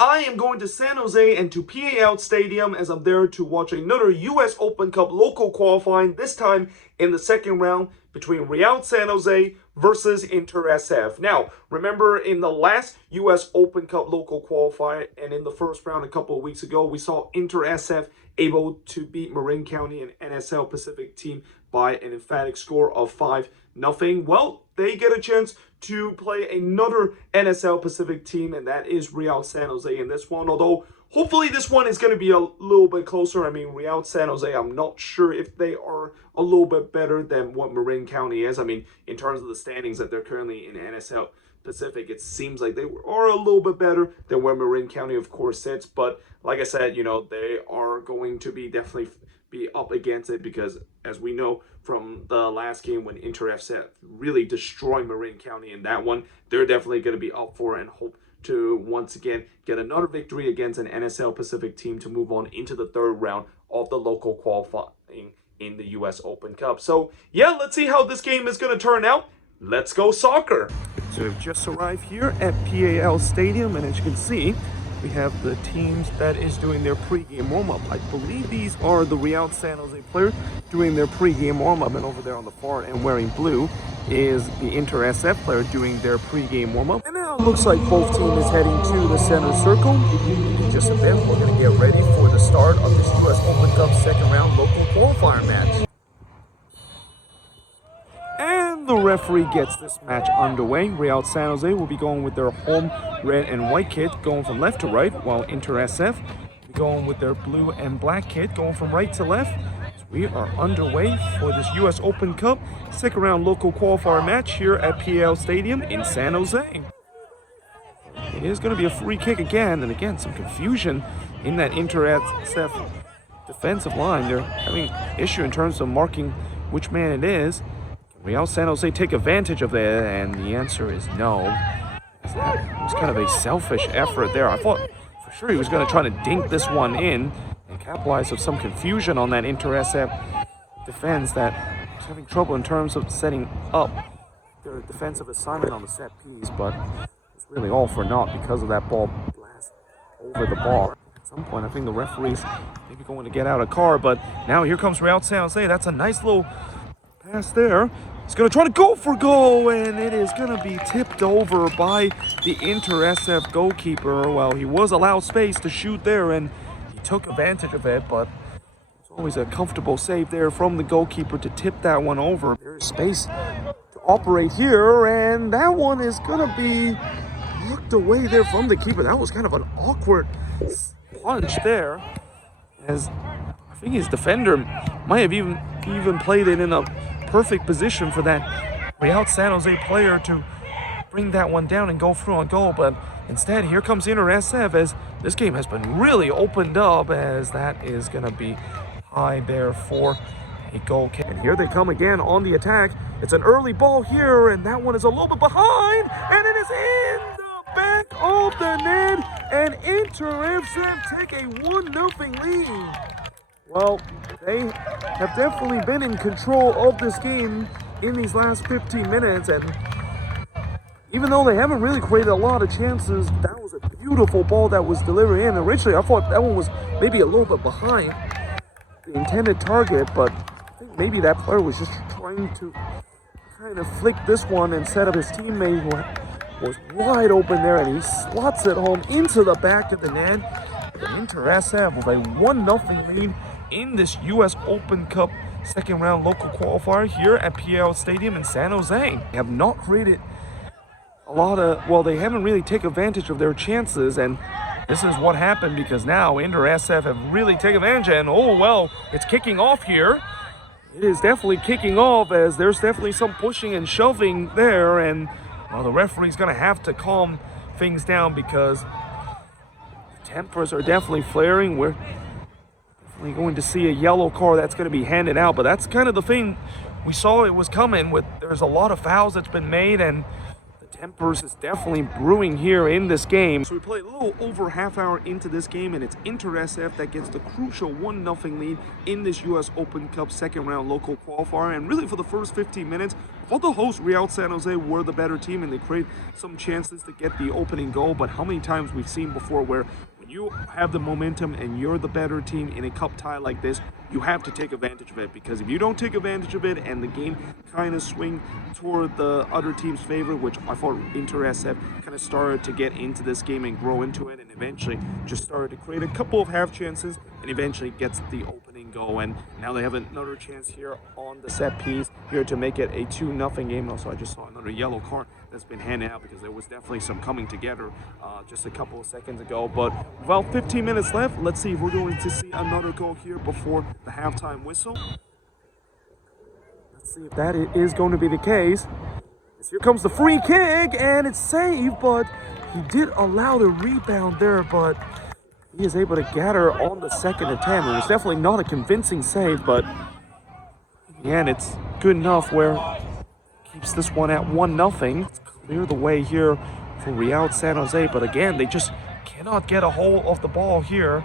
I am going to San Jose and to PAL Stadium as I'm there to watch another US Open Cup local qualifying, this time in the second round between Real San Jose versus Inter SF. Now, remember in the last US Open Cup local qualifier and in the first round a couple of weeks ago, we saw Inter SF able to beat Marin County and NSL Pacific team by an emphatic score of 5-0. Well, they get a chance to play another NSL Pacific team, and that is Real San Jose in this one. Although, hopefully this one is going to be a little bit closer. I mean, Real San Jose, I'm not sure if they are a little bit better than what Marin County is. I mean, in terms of the standings that they're currently in NSL Pacific, it seems like they are a little bit better than where Marin County, of course, sits. But like I said, you know, they are going to be definitely be up against it because, as we know from the last game when Inter FC really destroyed Marin County in that one, they're definitely going to be up for it and hope to once again get another victory against an NSL Pacific team to move on into the third round of the local qualifying in the US Open Cup. So yeah, let's see how this game is going to turn out. Let's go soccer. So we've just arrived here at PAL Stadium, and as you can see, we have the teams that is doing their pregame warm-up. I believe these are the Real San Jose players doing their pregame warm-up, and over there on the far and wearing blue is the Inter SF player doing their pregame warm-up. And now it looks like both teams is heading to the center circle. In just a bit, we're going to get ready for the start of this US Open Cup second round local qualifier match. The referee gets this match underway. Real San Jose will be going with their home red and white kit going from left to right, while Inter SF will be going with their blue and black kit going from right to left. So we are underway for this US Open Cup second round local qualifier match here at PAL Stadium in San Jose. It is going to be a free kick again, and again some confusion in that Inter SF defensive line. They're having issue in terms of marking which man it is. Real San Jose take advantage of it, and the answer is no. It was kind of a selfish effort there. I thought for sure he was going to try to dink this one in and capitalize with some confusion on that Inter SF defense that was having trouble in terms of setting up their defensive assignment on the set piece, but it's really all for naught because of that ball blast over the bar. At some point, I think the referee's maybe going to get out a car, but now here comes Real San Jose. That's a nice little pass there. He's going to try to go for goal, and it is going to be tipped over by the Inter SF goalkeeper. Well, he was allowed space to shoot there, and he took advantage of it, but it's always a comfortable save there from the goalkeeper to tip that one over. There's space to operate here, and that one is going to be knocked away there from the keeper. That was kind of an awkward punch there, as I think his defender might have even played it in a perfect position for that Real San Jose player to bring that one down and go through on goal, but instead here comes Inter SF as this game has been really opened up, as that is going to be high there for a goal kick. And here they come again on the attack. It's an early ball here, and that one is a little bit behind, and it is in the back of the net, and Inter SF take a 1-0 lead. Well, they have definitely been in control of this game in these last 15 minutes, and even though they haven't really created a lot of chances, that was a beautiful ball that was delivered in. Originally, I thought that one was maybe a little bit behind the intended target, but I think maybe that player was just trying to kind of flick this one instead of his teammate who was wide open there, and he slots it home into the back of the net. Inter SF with a 1-0 lead in this US Open Cup second round local qualifier here at PAL Stadium in San Jose. They have not created a lot of, well, they haven't really taken advantage of their chances, and this is what happened because now Inter SF have really taken advantage, and oh well, it's kicking off here. It is definitely kicking off, as there's definitely some pushing and shoving there, and well, the referee's going to have to calm things down because tempers are definitely flaring. We're definitely going to see a yellow card that's going to be handed out, but that's kind of the thing. We saw it was coming. There's a lot of fouls that's been made, and the Tempers is definitely brewing here in this game. So we play a little over half hour into this game, and it's Inter SF that gets the crucial 1-0 lead in this US Open Cup second round local qualifier. And really for the first 15 minutes, I thought the hosts Real San Jose were the better team, and they create some chances to get the opening goal. But how many times we've seen before where when you have the momentum and you're the better team in a cup tie like this, you have to take advantage of it, because if you don't take advantage of it and the game kind of swing toward the other team's favor, which I thought Inter SF kind of started to get into this game and grow into it, and eventually just started to create a couple of half chances and eventually gets the opening goal. And now they have another chance here on the set piece here to make it a 2-0 game. Also, I just saw another yellow card that's been handed out because there was definitely some coming together just a couple of seconds ago. But about 15 minutes left. Let's see if we're going to see another goal here before the halftime whistle. Let's see if that is going to be the case. Here comes the free kick, and it's saved, but he did allow the rebound there, but he is able to gather on the second attempt. It was definitely not a convincing save, but in the end, it's good enough where it keeps this one at 1-0. Let's clear the way here for Real San Jose, but again, they just cannot get a hold of the ball here.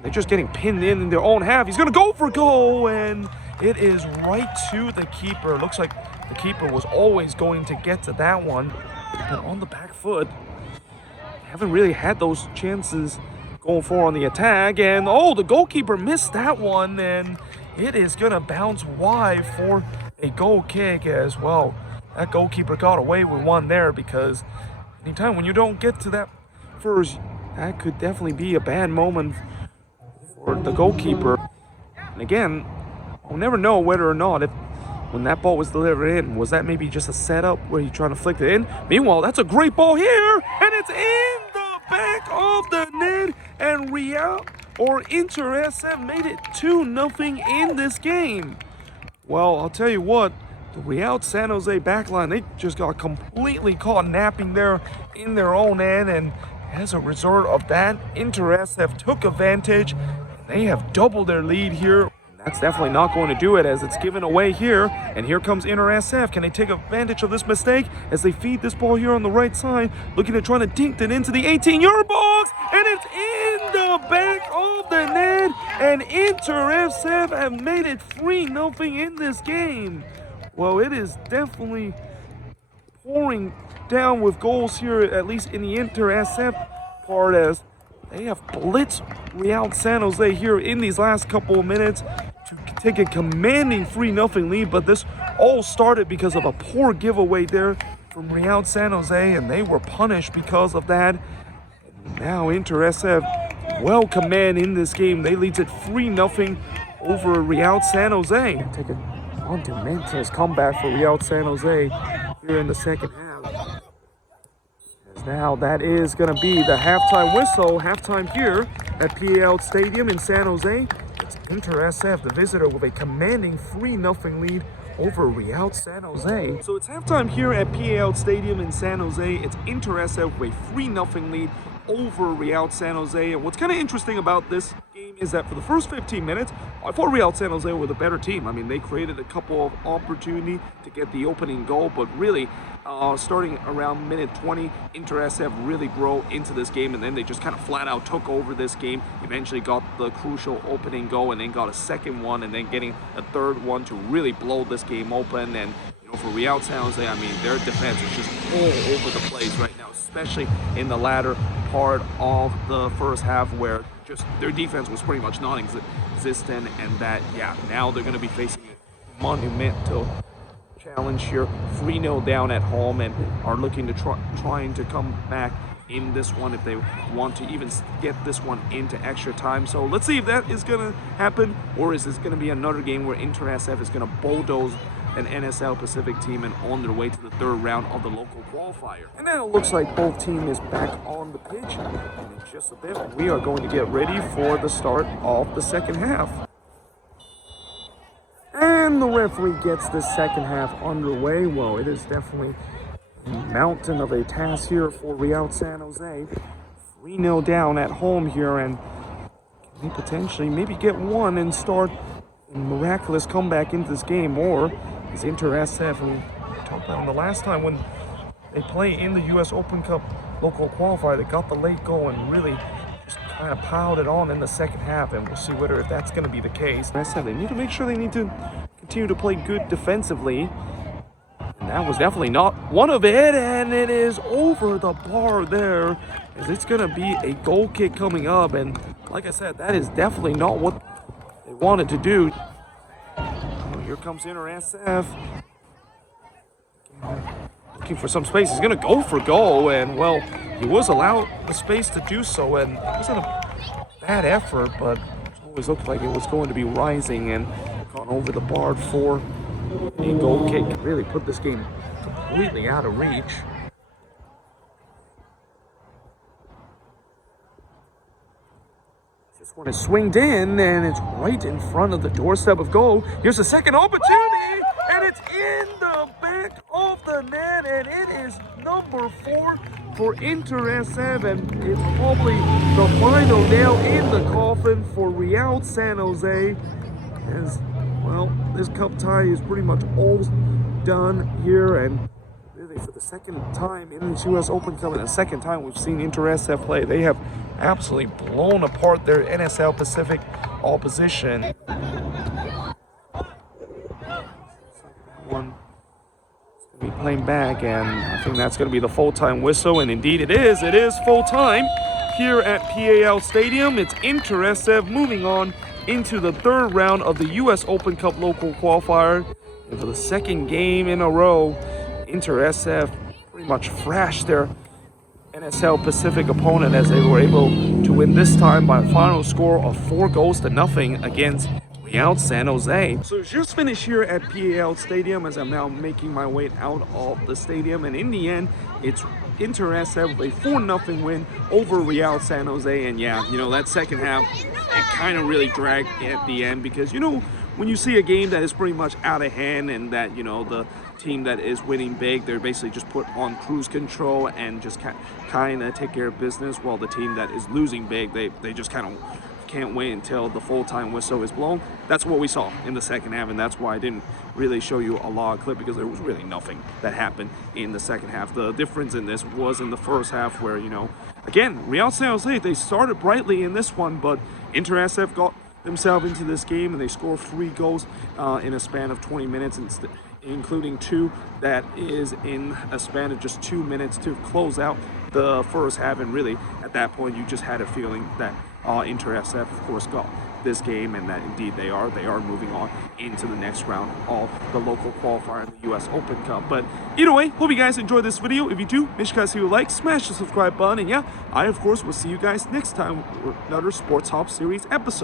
They're just getting pinned in their own half. He's going to go for goal, and it is right to the keeper. Looks like the keeper was always going to get to that one, but on the back foot. They haven't really had those chances going for on the attack, and oh, the goalkeeper missed that one, and it is going to bounce wide for a goal kick as well. That goalkeeper got away with one there, because anytime when you don't get to that first, that could definitely be a bad moment for the goalkeeper. And again, we'll never know whether or not, if when that ball was delivered in, was that maybe just a setup where he's trying to flick it in? Meanwhile, that's a great ball here, and it's in the back of the net, and Inter SF made it 2-0 in this game. Well, I'll tell you what, the Real San Jose backline, they just got completely caught napping there in their own end, and as a result of that, Inter SF took advantage. They have doubled their lead here. That's definitely not going to do it, as it's given away here. And here comes Inter SF. Can they take advantage of this mistake as they feed this ball here on the right side, looking at trying to dink it into the 18-yard box, and it's in the back of the net, and Inter SF have made it 3-0 in this game. Well, it is definitely pouring down with goals here, at least in the Inter SF part, as they have blitzed Real San Jose here in these last couple of minutes to take a commanding 3-0 lead. But this all started because of a poor giveaway there from Real San Jose, and they were punished because of that. And now Inter SF well command in this game. They leads it 3-0 over Real San Jose. Take a monumentous comeback for Real San Jose here in the second half. Now that is going to be the halftime whistle. Halftime here at PAL Stadium in San Jose. It's Inter SF, the visitor, with a commanding 3-0 lead over Real San Jose. So it's halftime here at PAL Stadium in San Jose. It's Inter SF with a 3-0 lead over Real San Jose. And what's kind of interesting about this game is that for the first 15 minutes, I thought Real San Jose were the better team. I mean, they created a couple of opportunities to get the opening goal, but really, starting around minute 20, Inter SF really grow into this game, and then they just kind of flat out took over this game. Eventually got the crucial opening goal, and then got a second one, and then getting a third one to really blow this game open. And for Real San Jose, I mean, their defense is just all over the place right now, especially in the latter part of the first half, where just their defense was pretty much non-existent, and that, yeah, now they're going to be facing a monumental challenge here, 3-0 down at home, and are looking to trying to come back in this one if they want to even get this one into extra time. So let's see if that is going to happen, or is this going to be another game where Inter SF is going to bulldoze an NSL Pacific team and on their way to the third round of the local qualifier. And now it looks like both teams is back on the pitch, and in just a bit we are going to get ready for the start of the second half. And the referee gets this second half underway. Well, it is definitely a mountain of a task here for Real San Jose. 3-0 down at home here, and can they potentially maybe get one and start a miraculous comeback into this game, or is Inter SF, we talked about the last time when they play in the US Open Cup local qualifier. They got the late goal and really just kind of piled it on in the second half, and we'll see whether if that's going to be the case. They need to make sure they need to continue to play good defensively. And that was definitely not one of it, and it is over the bar there, as it's going to be a goal kick coming up. And like I said, that is definitely not what they wanted to do. Here comes InterSF. Looking for some space. He's going to go for goal, and well, he was allowed the space to do so, and it wasn't a bad effort, but it always looked like it was going to be rising and gone over the bar for a goal kick. Really put this game completely out of reach. This one is swinged in, and it's right in front of the doorstep of goal. Here's a second opportunity, and it's in the back of the net, and it is number 4 for InterSF, and it's probably the final nail in the coffin for Real San Jose. As well, this cup tie is pretty much all done here, and really for the second time in the US Open Cup and the second time we've seen InterSF play, they have absolutely blown apart their NSL Pacific opposition. One is going to be playing back, and I think that's going to be the full-time whistle, and indeed it is. It is full-time here at PAL Stadium. It's InterSF moving on into the third round of the US Open Cup local qualifier. And for the second game in a row, InterSF pretty much thrashed their NSL Pacific opponent, as they were able to win this time by a final score of 4-0 against Real San Jose. So just finished here at PAL Stadium, as I'm now making my way out of the stadium, and in the end, it's InterSF with a 4-0 win over Real San Jose. And yeah, you know, that second half, it kind of really dragged at the end, because, you know, when you see a game that is pretty much out of hand and that, you know, the team that is winning big, they're basically just put on cruise control and just kind of take care of business, while the team that is losing big, they just kind of can't wait until the full-time whistle is blown. That's what we saw in the second half, and that's why I didn't really show you a lot of clip, because there was really nothing that happened in the second half. The difference in this was in the first half, where, you know, again, Real San Jose, they started brightly in this one, but InterSF got themselves into this game, and they scored 3 goals in a span of 20 minutes, including 2 that is in a span of just 2 minutes to close out the first half. And really, at that point, you just had a feeling that InterSF, of course, got this game, and that indeed they are moving on into the next round of the local qualifier in the US Open Cup. But either way, hope you guys enjoyed this video. If you do, make sure you guys hit a like, smash the subscribe button, and yeah, I of course will see you guys next time with another Sports Hop series episode.